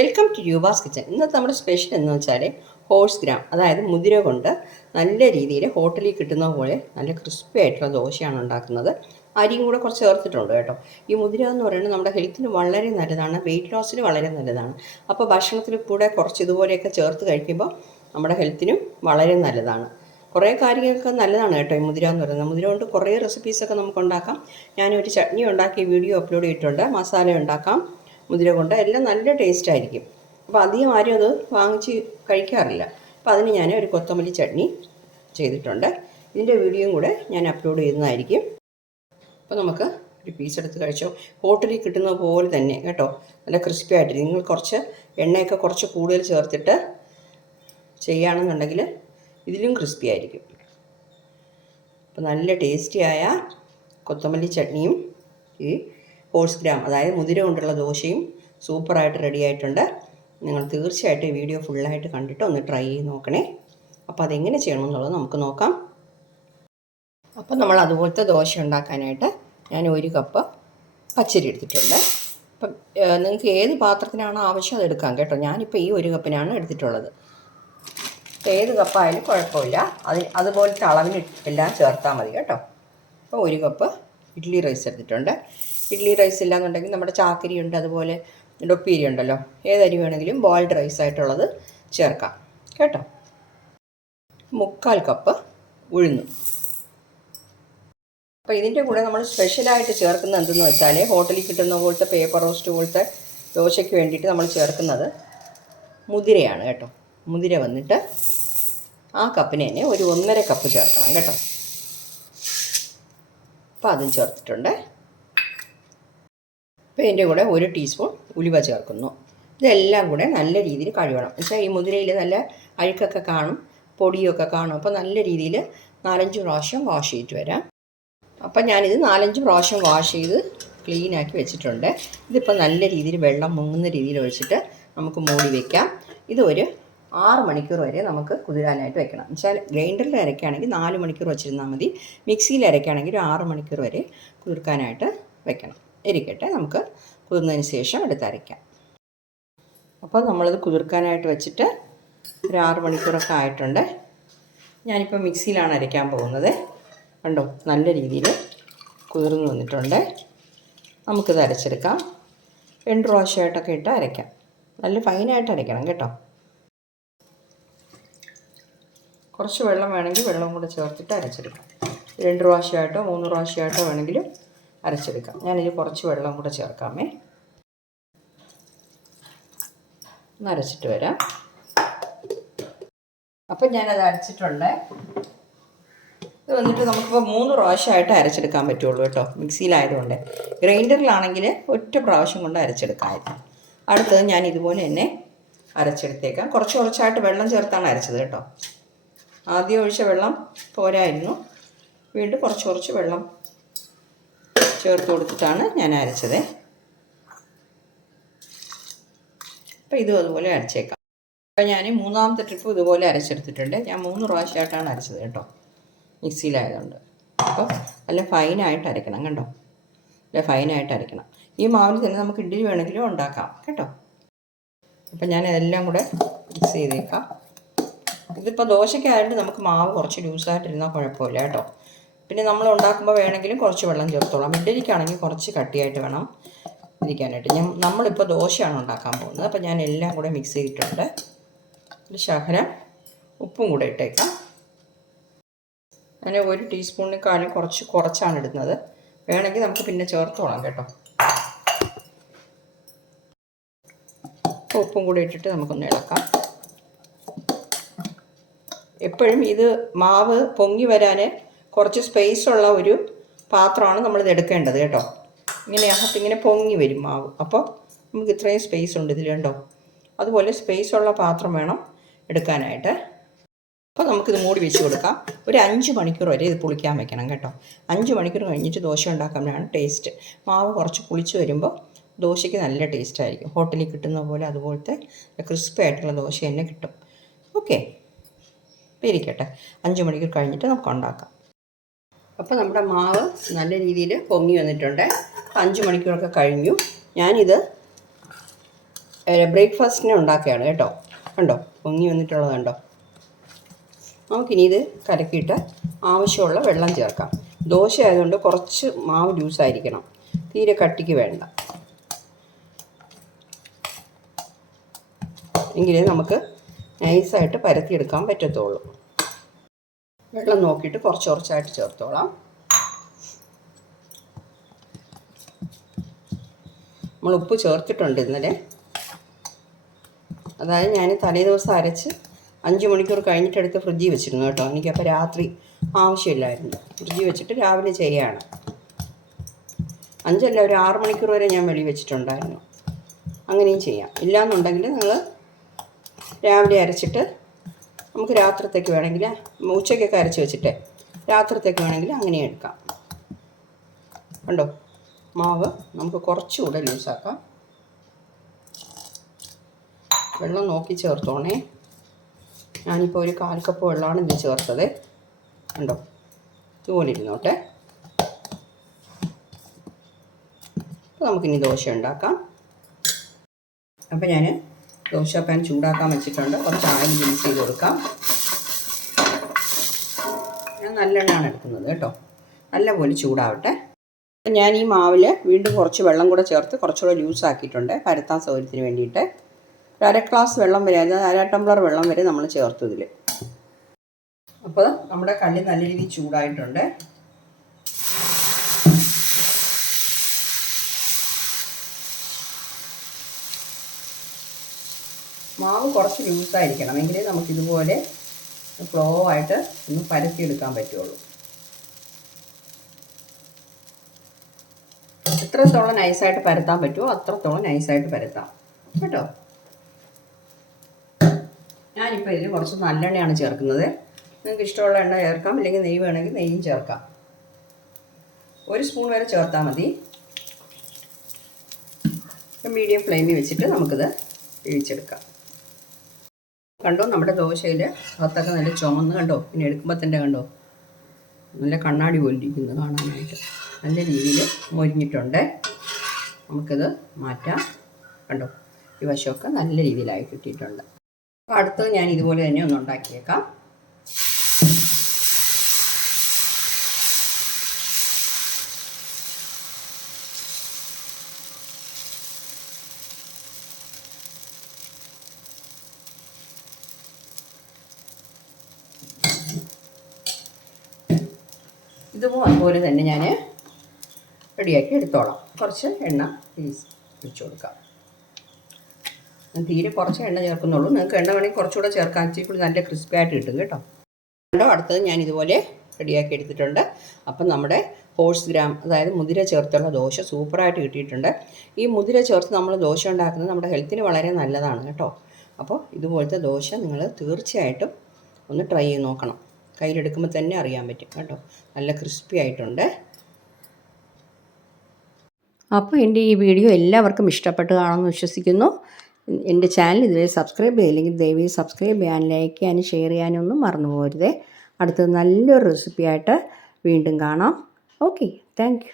Welcome to യൂബാസ് kitchen ഇന്നത്തെ നമ്മുടെ special എന്ന് വെച്ചാൽ ഹോഴ്സ് ഗ്രാം അതായത് മുതിര കൊണ്ട് നല്ല രീതിയിൽ ഹോട്ടലിൽ കിട്ടുന്ന പോലെ നല്ല ക്രിസ്പി ആയിട്ടുള്ള ദോശയാണ് ഉണ്ടാക്കുന്നത്. അരിയും കൂടെ കുറച്ച് ചേർത്തിട്ടുണ്ട് കേട്ടോ. ഈ മുതിര എന്ന് പറയുന്നത് നമ്മുടെ ഹെൽത്തിന് വളരെ നല്ലതാണ് വെയിറ്റ് ലോസിന് വളരെ നല്ലതാണ്. അപ്പോൾ ഭക്ഷണത്തിൽ കൂടെ കുറച്ച് ഇതുപോലെയൊക്കെ ചേർത്ത് കഴിക്കുമ്പോൾ നമ്മുടെ ഹെൽത്തിനും വളരെ നല്ലതാണ്. കുറേ കാര്യങ്ങൾക്ക് നല്ലതാണ് കേട്ടോ ഈ മുതിര എന്ന് പറയുന്നത്. മുതിര കൊണ്ട് കുറേ റെസിപ്പീസൊക്കെ നമുക്ക് ഉണ്ടാക്കാം. ഞാനൊരു ചട്നി ഉണ്ടാക്കിയ വീഡിയോ അപ്ലോഡ് ചെയ്തിട്ടുണ്ട്. മസാല ഉണ്ടാക്കാം. മുതിര കൊണ്ട് എല്ലാം നല്ല ടേസ്റ്റ് ആയിരിക്കും. അപ്പോൾ അധികം ആരും അത് വാങ്ങിച്ച് കഴിക്കാറില്ല. അപ്പോൾ അതിന് ഞാൻ ഒരു കൊത്തമല്ലി ചട്നി ചെയ്തിട്ടുണ്ട്. ഇതിന്റെ വീഡിയോയും കൂടെ ഞാൻ അപ്ലോഡ് ചെയ്യുന്നതായിരിക്കും. അപ്പോൾ നമുക്ക് ഒരു പീസ് എടുത്ത് കഴിച്ചോ. ഹോട്ടലിൽ കിട്ടുന്ന പോലെ തന്നെ കേട്ടോ. നല്ല ക്രിസ്പി ആയിട്ട്. നിങ്ങൾ കുറച്ച് എണ്ണയൊക്കെ കുറച്ച് കൂടുതൽ ചേർത്തിട്ട് ചെയ്യുകയാണെന്നുണ്ടെങ്കിൽ ഇതിലും ക്രിസ്പി ആയിരിക്കും. അപ്പോൾ നല്ല ടേസ്റ്റിയായ കൊത്തമല്ലി ചട്നിയും ഈ ഹോഴ്സ് ഗ്രാം അതായത് മുതിര കൊണ്ടുള്ള ദോശയും സൂപ്പറായിട്ട് റെഡി ആയിട്ടുണ്ട്. നിങ്ങൾ തീർച്ചയായിട്ടും ഈ വീഡിയോ ഫുള്ളായിട്ട് കണ്ടിട്ട് ഒന്ന് ട്രൈ ചെയ്ത് നോക്കണേ. അപ്പോൾ അതെങ്ങനെ ചെയ്യണമെന്നുള്ളത് നമുക്ക് നോക്കാം. അപ്പോൾ നമ്മൾ അതുപോലത്തെ ദോശ ഉണ്ടാക്കാനായിട്ട് ഞാൻ ഒരു കപ്പ് പച്ചരി എടുത്തിട്ടുണ്ട്. അപ്പം നിങ്ങൾക്ക് ഏത് പാത്രത്തിനാണോ ആവശ്യം അത് എടുക്കാം കേട്ടോ. ഞാനിപ്പോൾ ഈ ഒരു കപ്പിനാണ് എടുത്തിട്ടുള്ളത്. ഏത് കപ്പായാലും കുഴപ്പമില്ല. അത് അതുപോലത്തെ അളവിന് എല്ലാം ചേർത്താൽ മതി കേട്ടോ. അപ്പോൾ ഒരു കപ്പ് ഇഡ്ഡലി റൈസ് എടുത്തിട്ടുണ്ട്. ഇഡ്ഡലി റൈസ് ഇല്ലാന്നുണ്ടെങ്കിൽ നമ്മുടെ ചാക്കരി ഉണ്ട് അതുപോലെ ഡൊപ്പീരി ഉണ്ടല്ലോ. ഏതരി വേണമെങ്കിലും ബോയിൽഡ് റൈസ് ആയിട്ടുള്ളത് ചേർക്കാം. കേട്ടോ? മുക്കാൽ കപ്പ് ഉഴുന്നു. അപ്പോൾ ഇതിന്റെ കൂടെ നമ്മൾ സ്പെഷ്യലായിട്ട് ചേർക്കുന്നത് എന്തെന്ന് വെച്ചാൽ ഹോട്ടലിൽ കിട്ടുന്ന പോലത്തെ പേപ്പർ റോസ്റ്റ് പോലത്തെ ദോശയ്ക്ക് വേണ്ടിയിട്ട് നമ്മൾ ചേർക്കുന്നത് മുതിരയാണ് കേട്ടോ. മുതിര വന്നിട്ട് ആ കപ്പിന് തന്നെ ഒരു ഒന്നര കപ്പ് ചേർക്കണം കേട്ടോ. അപ്പോൾ അതും ചേർത്തിട്ടുണ്ട്. അപ്പോൾ ഇതിന്റെ കൂടെ ഒരു ടീസ്പൂൺ ഉലുവ ചേർക്കുന്നു. ഇതെല്ലാം കൂടെ നല്ല രീതിയിൽ കഴുകണം. എന്നുവെച്ചാൽ ഈ മുതിരയിൽ നല്ല അഴുക്കൊക്കെ കാണും പൊടിയൊക്കെ കാണും. അപ്പോൾ നല്ല രീതിയിൽ നാലഞ്ച് പ്രാവശ്യം വാഷ് ചെയ്തിട്ട് വരാം. അപ്പം ഞാനിത് നാലഞ്ച് പ്രാവശ്യം വാഷ് ചെയ്ത് ക്ലീൻ ആക്കി വെച്ചിട്ടുണ്ട്. ഇതിപ്പോൾ നല്ല രീതിയിൽ വെള്ളം മുങ്ങുന്ന രീതിയിൽ ഒഴിച്ചിട്ട് നമുക്ക് മൂടി വയ്ക്കാം ഒരു ആറ് മണിക്കൂർ വരെ നമുക്ക് കുതിരാനായിട്ട് വെക്കണം. എന്നുവെച്ചാൽ ഗ്രൈൻഡറിൽ അരയ്ക്കുകയാണെങ്കിൽ നാല് മണിക്കൂർ വെച്ചിരുന്നാൽ മതി. മിക്സിയിൽ അരയ്ക്കുകയാണെങ്കിൽ ഒരു ആറ് മണിക്കൂർ വരെ കുതിർക്കാനായിട്ട് വെക്കണം. ഇരിക്കട്ടെ. നമുക്ക് കുതിർന്നതിന് ശേഷം എടുത്തരയ്ക്കാം അപ്പോൾ നമ്മളത് കുതിർക്കാനായിട്ട് വെച്ചിട്ട് ഒരു ആറ് മണിക്കൂറൊക്കെ ആയിട്ടുണ്ട്. ഞാനിപ്പോൾ മിക്സിയിലാണ് അരയ്ക്കാൻ പോകുന്നത്. കണ്ടോ? നല്ല രീതിയിൽ കുതിർന്ന് വന്നിട്ടുണ്ട്. നമുക്കിത് അരച്ചെടുക്കാം. രണ്ട് പ്രാവശ്യമായിട്ടൊക്കെ ഇട്ട് അരയ്ക്കാം. നല്ല ഫൈനായിട്ട് അരയ്ക്കണം കേട്ടോ. കുറച്ച് വെള്ളം വേണമെങ്കിൽ വെള്ളം കൂടെ ചേർത്തിട്ട് അരച്ചെടുക്കാം. രണ്ട് പ്രാവശ്യമായിട്ടോ മൂന്ന് പ്രാവശ്യമായിട്ടോ വേണമെങ്കിലും അരച്ചെടുക്കാം. ഞാനിത് കുറച്ച് വെള്ളം കൂടെ ചേർക്കാമേ. ഒന്ന് അരച്ചിട്ട് വരാം. അപ്പം ഞാനത് അരച്ചിട്ടുണ്ട്. ഇത് വന്നിട്ട് നമുക്കിപ്പോൾ മൂന്ന് പ്രാവശ്യമായിട്ട് അരച്ചെടുക്കാൻ പറ്റുള്ളൂ കേട്ടോ മിക്സിയിലായതുകൊണ്ട്. ഗ്രൈൻഡറിലാണെങ്കിൽ ഒറ്റ പ്രാവശ്യം കൊണ്ട് അരച്ചെടുക്കാമായിരുന്നു. അടുത്തത് ഞാൻ ഇതുപോലെ തന്നെ അരച്ചെടുത്തേക്കാം. കുറച്ച് കുറച്ചായിട്ട് വെള്ളം ചേർത്താണ് അരച്ചത് കേട്ടോ. ആദ്യം ഒഴിച്ച വെള്ളം പോരായിരുന്നു. വീണ്ടും കുറച്ച് കുറച്ച് വെള്ളം ചേർത്ത് കൊടുത്തിട്ടാണ് ഞാൻ അരച്ചത്. അപ്പോൾ ഇതും അതുപോലെ അരച്ചേക്കാം. അപ്പോൾ ഞാൻ മൂന്നാമത്തെ ട്രിപ്പ് ഇതുപോലെ അരച്ചെടുത്തിട്ടുണ്ട്. ഞാൻ മൂന്ന് പ്രാവശ്യമായിട്ടാണ് അരച്ചത് കേട്ടോ. മിക്സിയിലായതുകൊണ്ട്. അപ്പോൾ നല്ല ഫൈനായിട്ട് അരയ്ക്കണം കണ്ടോ? നല്ല ഫൈനായിട്ട് അരയ്ക്കണം ഈ മാവിൽ തന്നെ നമുക്ക് ഇഡ്ഡലി വേണമെങ്കിലും ഉണ്ടാക്കാം കേട്ടോ. അപ്പം ഞാൻ ഇതെല്ലാം കൂടെ മിക്സ് ചെയ്തേക്കാം. ഇതിപ്പോൾ ദോശയ്ക്കായതുകൊണ്ട് നമുക്ക് മാവ് കുറച്ച് ലൂസായിട്ടിരുന്നാൽ കുഴപ്പമില്ല കേട്ടോ. പിന്നെ നമ്മൾ ഉണ്ടാക്കുമ്പോൾ വേണമെങ്കിലും കുറച്ച് വെള്ളം ചേർത്തോളാം. ഇഡ്ഡലിക്കാണെങ്കിൽ കുറച്ച് കട്ടിയായിട്ട് വേണം ഇരിക്കാനായിട്ട്. ഞാൻ നമ്മളിപ്പോൾ ദോശയാണ് ഉണ്ടാക്കാൻ പോകുന്നത്. അപ്പോൾ ഞാൻ എല്ലാം കൂടെ മിക്സ് ചെയ്തിട്ടുണ്ട്. ഒരു ശകലം ഉപ്പും കൂടെ ഇട്ടേക്കാം. ഞാൻ ഒരു ടീസ്പൂണിനേക്കാളും കുറച്ച് കുറച്ചാണ് ഇടുന്നത്. വേണമെങ്കിൽ നമുക്ക് പിന്നെ ചേർത്തോളാം കേട്ടോ. ഉപ്പും കൂടെ ഇട്ടിട്ട് നമുക്കൊന്ന് ഇളക്കാം. എപ്പോഴും ഇത് മാവ് പൊങ്ങി വരാൻ കുറച്ച് സ്പേസ് ഉള്ള ഒരു പാത്രമാണ് നമ്മളിത് എടുക്കേണ്ടത് കേട്ടോ. ഇങ്ങനെ അകത്ത് ഇങ്ങനെ പൊങ്ങി വരും മാവ്. അപ്പോൾ നമുക്ക് ഇത്രയും സ്പേസ് ഉണ്ട് ഇതിൽ കണ്ടോ? അതുപോലെ സ്പേസ് ഉള്ള പാത്രം വേണം എടുക്കാനായിട്ട്. അപ്പോൾ നമുക്കിത് മൂടി വെച്ച് കൊടുക്കാം. ഒരു അഞ്ച് മണിക്കൂർ വരെ ഇത് പുളിക്കാൻ വെക്കണം കേട്ടോ. അഞ്ച് മണിക്കൂർ കഴിഞ്ഞിട്ട് ദോശ ഉണ്ടാക്കാനാണ് ടേസ്റ്റ് മാവ് കുറച്ച് പുളിച്ച് വരുമ്പോൾ ദോശയ്ക്ക് നല്ല ടേസ്റ്റ് ആയിരിക്കും. ഹോട്ടലിൽ കിട്ടുന്ന പോലെ അതുപോലത്തെ ക്രിസ്പി ആയിട്ടുള്ള ദോശ തന്നെ കിട്ടും. ഓക്കെ ഇരിക്കട്ടെ അഞ്ച് മണിക്കൂർ കഴിഞ്ഞിട്ട് നമുക്ക് ഉണ്ടാക്കാം. അപ്പോൾ നമ്മുടെ മാവ് നല്ല രീതിയിൽ പൊങ്ങി വന്നിട്ടുണ്ട്. അഞ്ച് മണിക്കൂറൊക്കെ കഴിഞ്ഞു. ഞാനിത് ബ്രേക്ക്ഫാസ്റ്റിനെ ഉണ്ടാക്കുകയാണ് കേട്ടോ. കണ്ടോ? പൊങ്ങി വന്നിട്ടുള്ളത് കണ്ടോ? നമുക്കിനി ഇത് കലക്കിയിട്ട് ആവശ്യമുള്ള വെള്ളം ചേർക്കാം. ദോശ ആയതുകൊണ്ട് കുറച്ച് മാവ് ലൂസായിരിക്കണം തീരെ കട്ടിക്ക് വേണ്ട. എങ്കിലേ നമുക്ക് നൈസായിട്ട് പരത്തിയെടുക്കാൻ പറ്റത്തുള്ളൂ. വെള്ളം നോക്കിയിട്ട് കുറച്ച് കുറച്ചായിട്ട് ചേർത്തോളാം. നമ്മൾ ഉപ്പ് ചേർത്തിട്ടുണ്ട് ഇന്നലെ. അതായത് ഞാൻ തലേ ദിവസം അരച്ച് അഞ്ച് മണിക്കൂർ കഴിഞ്ഞിട്ടെടുത്ത് ഫ്രിഡ്ജിൽ വെച്ചിരുന്നു കേട്ടോ. എനിക്കപ്പോൾ രാത്രി ആവശ്യമില്ലായിരുന്നു. ഫ്രിഡ്ജിൽ വെച്ചിട്ട് രാവിലെ ചെയ്യാണ്. അഞ്ചല്ല ഒരു ആറ് മണിക്കൂർ വരെ ഞാൻ വെളി വെച്ചിട്ടുണ്ടായിരുന്നു. അങ്ങനെയും ചെയ്യാം. ഇല്ലയെന്നുണ്ടെങ്കിൽ നിങ്ങൾ രാവിലെ അരച്ചിട്ട് നമുക്ക് രാത്രിത്തേക്ക് വേണമെങ്കിൽ ഉച്ചയ്ക്കൊക്കെ അരച്ച് വെച്ചിട്ട് രാത്രിത്തേക്ക് വേണമെങ്കിൽ അങ്ങനെ എടുക്കാം. കണ്ടോ? മാവ് നമുക്ക് കുറച്ചുകൂടെ ലൂസാക്കാം. വെള്ളം നോക്കി ചേർത്തോണേ. ഞാനിപ്പോൾ ഒരു കാൽ കപ്പ് വെള്ളമാണ് ഇത് ചേർത്തത്. കണ്ടോ? ഇതുപോലെ ഇരുന്നോട്ടെ. നമുക്കിനി ദോശ ഉണ്ടാക്കാം. അപ്പോൾ ഞാൻ ദോശ പാൻ ചൂടാക്കാൻ വെച്ചിട്ടുണ്ട്. കുറച്ച് ആയിൽ മിക്സ് ചെയ്ത് കൊടുക്കാം. ഞാൻ നല്ലെണ്ണയാണ് എടുക്കുന്നത് കേട്ടോ. നല്ലപോലെ ചൂടാവട്ടെ. ഞാൻ ഈ മാവിൽ വീണ്ടും കുറച്ച് വെള്ളം കൂടെ ചേർത്ത് കുറച്ചുകൂടെ ലൂസ് ആക്കിയിട്ടുണ്ട്. പരത്താൻ സൗകര്യത്തിന് വേണ്ടിയിട്ട്. ഒരു അര ഗ്ലാസ് വെള്ളം വരെ അതായത് അര ടംബ്ലർ വെള്ളം വരെ നമ്മൾ ചേർത്തു ഇതിൽ അപ്പോൾ നമ്മുടെ കല്ല് നല്ല രീതിയിൽ ചൂടായിട്ടുണ്ട്. മാവ് കുറച്ച് ലൂസായിരിക്കണം. എങ്കിലേ നമുക്കിതുപോലെ ഫ്ലോ ആയിട്ട് ഒന്ന് പരത്തിയെടുക്കാൻ പറ്റുള്ളൂ. എത്രത്തോളം നൈസായിട്ട് പരത്താൻ പറ്റുമോ അത്രത്തോളം നൈസായിട്ട് പരത്താം. കേട്ടോ? ഞാനിപ്പോൾ ഇതിൽ കുറച്ച് നല്ലെണ്ണയാണ് ചേർക്കുന്നത്. നിങ്ങൾക്ക് ഇഷ്ടമുള്ള എണ്ണ ചേർക്കാം. അല്ലെങ്കിൽ നെയ്യ് വേണമെങ്കിൽ നെയ്യും ചേർക്കാം. ഒരു സ്പൂൺ വരെ ചേർത്താൽ മതി. മീഡിയം ഫ്ലെയിമിൽ വെച്ചിട്ട് നമുക്കിത് വേവിച്ചെടുക്കാം. കണ്ടോ? നമ്മുടെ ദോശയിൽ അകത്തൊക്കെ നല്ല ചുമന്ന് കണ്ടോ? പിന്നെ എടുക്കുമ്പോൾ തന്നെ കണ്ടോ? നല്ല കണ്ണാടി പോലിരിക്കുന്നു കാണാനായിട്ട്. നല്ല രീതിയിൽ മൊരിഞ്ഞിട്ടുണ്ട്. നമുക്കിത് മാറ്റാം. കണ്ടോ? ഈ വശമൊക്കെ നല്ല രീതിയിലായി കിട്ടിയിട്ടുണ്ട്. അപ്പോൾ അടുത്തത് ഞാൻ ഇതുപോലെ തന്നെ ഒന്ന് ഉണ്ടാക്കിയേക്കാം. ഇതും അതുപോലെ തന്നെ ഞാൻ റെഡിയാക്കി എടുത്തോളാം. കുറച്ച് എണ്ണ ഒഴിച്ചു കൊടുക്കാം. തീരെ കുറച്ച് എണ്ണ ചേർക്കുന്നുള്ളൂ. നിങ്ങൾക്ക് എണ്ണ വേണമെങ്കിൽ കുറച്ചുകൂടെ ചേർക്കാൻ ഇച്ചിരി കൂടി നല്ല ക്രിസ്പി ആയിട്ട് കിട്ടും കേട്ടോ. കണ്ടോ അടുത്തത് ഞാൻ ഇതുപോലെ റെഡിയാക്കി എടുത്തിട്ടുണ്ട്. അപ്പം നമ്മുടെ ഹോഴ്സ് ഗ്രാം അതായത് മുതിര ചേർത്തുള്ള ദോശ സൂപ്പറായിട്ട് കിട്ടിയിട്ടുണ്ട്. ഈ മുതിര ചേർത്ത് നമ്മൾ ദോശ ഉണ്ടാക്കുന്നത് നമ്മുടെ ഹെൽത്തിന് വളരെ നല്ലതാണ് കേട്ടോ. അപ്പോൾ ഇതുപോലത്തെ ദോശ നിങ്ങൾ തീർച്ചയായിട്ടും ഒന്ന് ട്രൈ ചെയ്ത് നോക്കണം. കയ്യിലെടുക്കുമ്പോൾ തന്നെ അറിയാൻ പറ്റും കേട്ടോ. നല്ല ക്രിസ്പി ആയിട്ടുണ്ട്. അപ്പോൾ എന്റെ ഈ വീഡിയോ എല്ലാവർക്കും ഇഷ്ടപ്പെട്ടു കാണുമെന്ന് വിശ്വസിക്കുന്നു. എന്റെ ചാനൽ ഇതുവരെ സബ്സ്ക്രൈബ് ചെയ്തില്ലെങ്കിൽ ദയവായി സബ്സ്ക്രൈബ് ചെയ്യാൻ ലൈക്ക് ചെയ്യാനും ഷെയർ ചെയ്യാനും ഒന്നും മറന്നു പോകരുതേ. അടുത്തത് നല്ലൊരു റെസിപ്പിയായിട്ട് വീണ്ടും കാണാം. Okay thank